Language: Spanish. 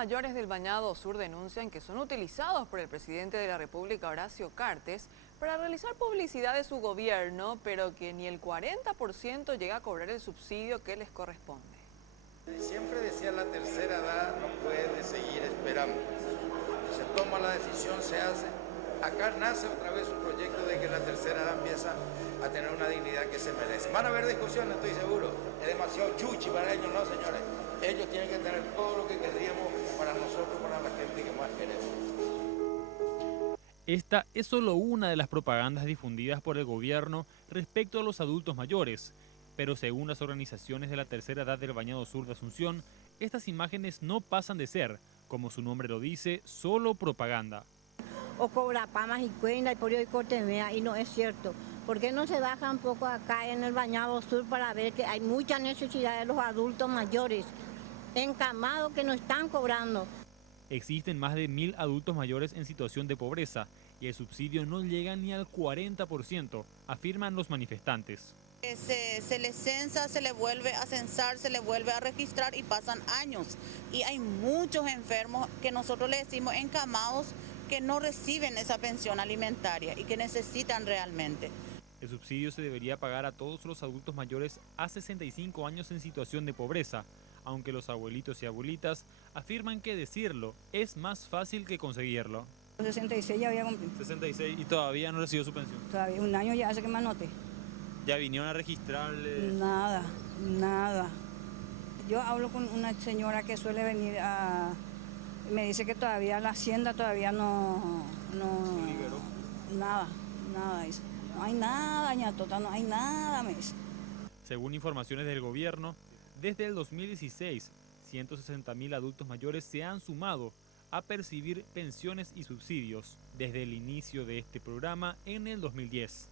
mayores del Bañado Sur denuncian que son utilizados por el presidente de la República, Horacio Cartes, para realizar publicidad de su gobierno, pero que ni el 40% llega a cobrar el subsidio que les corresponde. Siempre decía, la tercera edad no puede seguir esperando. Se toma la decisión, se hace. Acá nace otra vez un proyecto de que la tercera edad empieza a tener una dignidad que se merece. Van a haber discusiones, estoy seguro. Es demasiado chuchi para ellos, no, señores. Ellos tienen que tener todo lo que querríamos para nosotros, para la gente que más queremos. Esta es solo una de las propagandas difundidas por el gobierno respecto a los adultos mayores, pero según las organizaciones de la tercera edad del Bañado Sur de Asunción, estas imágenes no pasan de ser, como su nombre lo dice, solo propaganda. O cobra pamas y cuenta y por hoy cortemea, y no es cierto. ¿Por qué no se baja un poco acá en el Bañado Sur para ver que hay mucha necesidad de los adultos mayores, encamados que no están cobrando? Existen más de 1000 adultos mayores en situación de pobreza y el subsidio no llega ni al 40%, afirman los manifestantes. Se les censa, se les vuelve a censar, se les vuelve a registrar y pasan años. Y hay muchos enfermos que nosotros les decimos encamados que no reciben esa pensión alimentaria y que necesitan realmente. El subsidio se debería pagar a todos los adultos mayores a 65 años en situación de pobreza, aunque los abuelitos y abuelitas afirman que decirlo es más fácil que conseguirlo. 66 ya había cumplido. 66 y todavía no recibió su pensión. Todavía un año ya hace que me anoté. ¿Ya vinieron a registrarle? Nada, nada. Yo hablo con una señora que suele venir a... Me dice que todavía la hacienda todavía no liberó. Nada dice. No hay nada, ñatota, no hay nada, me dice. Según informaciones del gobierno, desde el 2016, 160.000 adultos mayores se han sumado a percibir pensiones y subsidios desde el inicio de este programa en el 2010.